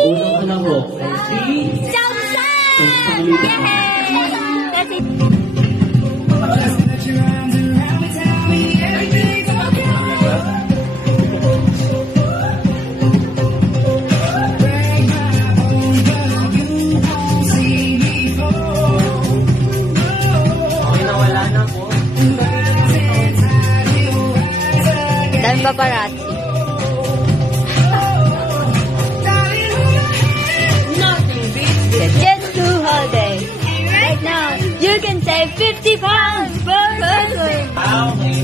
Unang anak ko, si Samsung! Yay! That's it. Okay na wala na po. Dami paparazzi. Just to holiday. Right now, you can save 50 pounds per person. Okay.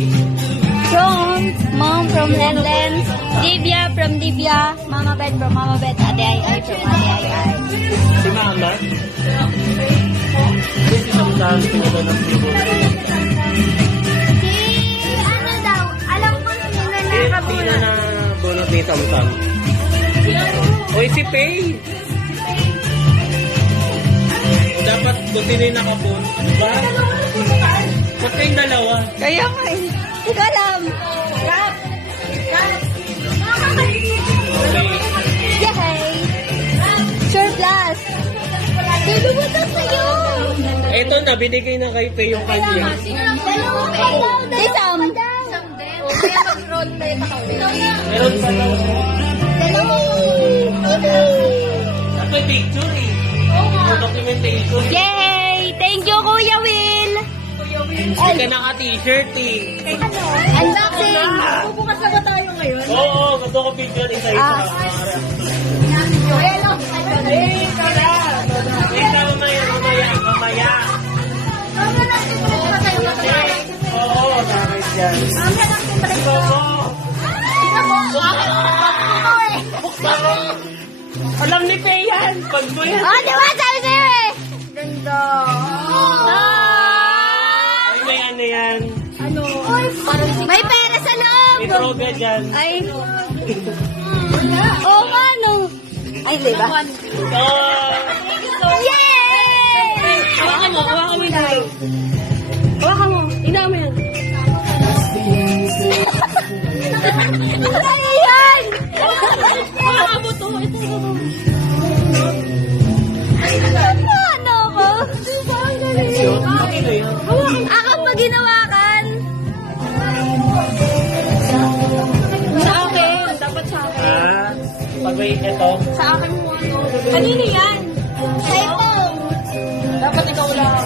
Mom from Netherlands, Divya from Divya, Mama Bet from Mama Bet, Ate Ai from Ate Ai. Si Mama. This is ang dami ko ng siguro. Si ano daw, alam ko na Sino na bunot ni Samsung? Oy, si Pay! Dapat continuing nakabun. Diba? Ba't kayong dalawa? Kaya nga eh. Hindi ko alam. Rap! Okay. Yay! Surplus! Dito mo to sa'yo! Eto na, binigay na kay Pay yung kanya. Isam! Kaya mag-roll tayo sa kapila. Meron pa lang. At may picture eh. May documentation. Yay! Thank you, Kuya Will! Hindi ka naka-t-shirt eh. Unboxing! Bubukas na ba tayo ngayon? Oo, gusto ko picture isa-isa. Ayan lang. Eh, kaya. Wait na, mamaya. Mama natin pala siya tayo matay. Oo, bakit yan? Mama natin pala siya. Oo. Buksan mo. Alam ni Pay yan. Pag mo yan. Oh, di ba? Sabi sa'yo eh! Ganda. Ay, may ano yan. Ano? Parang May pera sa loob! May droga dyan. Ay! Oo nga, no? Ay, di ba? Oh, Yay! Hawakan mo yung tayo. Hawakan mo. Tingnan mo yan. Ano yan? Hawakan mo to. Ano ko? okay na yan. Ako pa ginawakan. Sa akin. Dapat sa akin. Ah, pag-wait ito. Sa akin mo ano. Kanino yan? Sa'yo. Dapat ikaw lang.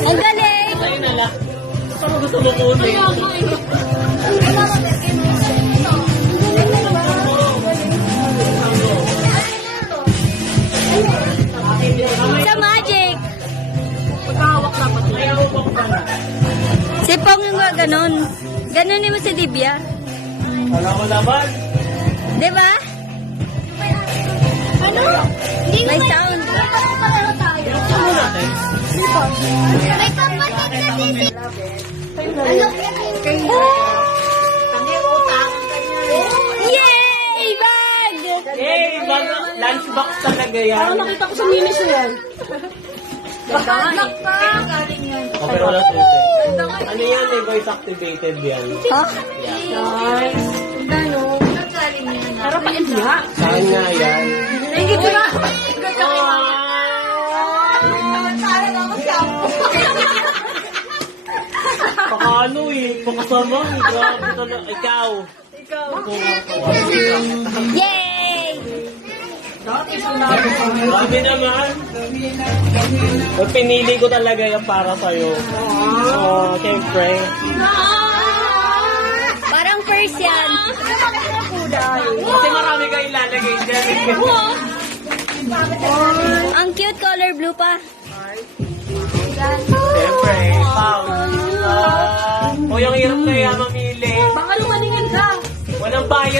Ang galing. Sa'yo na lang. Saan mo gusto mo kunin? Sa magic. Pagkahawak dapat. May hawak pa na. Si Pong yung ganon. Ganon mo si Divya. Wala ko naman. Di ba? Ano? May sound. Pareho tayo. Saan mo natin? May kapatid na si Ano? Kami utang. Yay! Bag! Eh, lunchbox talaga yan. Parang nakita ko sa minis mo yan. Baka galing yan. O, pero wala susi. Ano yan eh, voice activated yan. Ha? Nice. Ano? Galing yan. Para pa India. Saan nga yan? Thank you na. Pakano eh, pakasama eh. Grabe ka na. Ikaw. Yay! Grabe naman. Pinili ko talaga yan para sa'yo. Oo, siyempre. Parang first yan. Kasi marami kayo ilalagay dyan. Ang cute color blue pa. Siyempre, pouch. O yung hirap kaya mamili. Baka lumaningin ka. Walang bayad.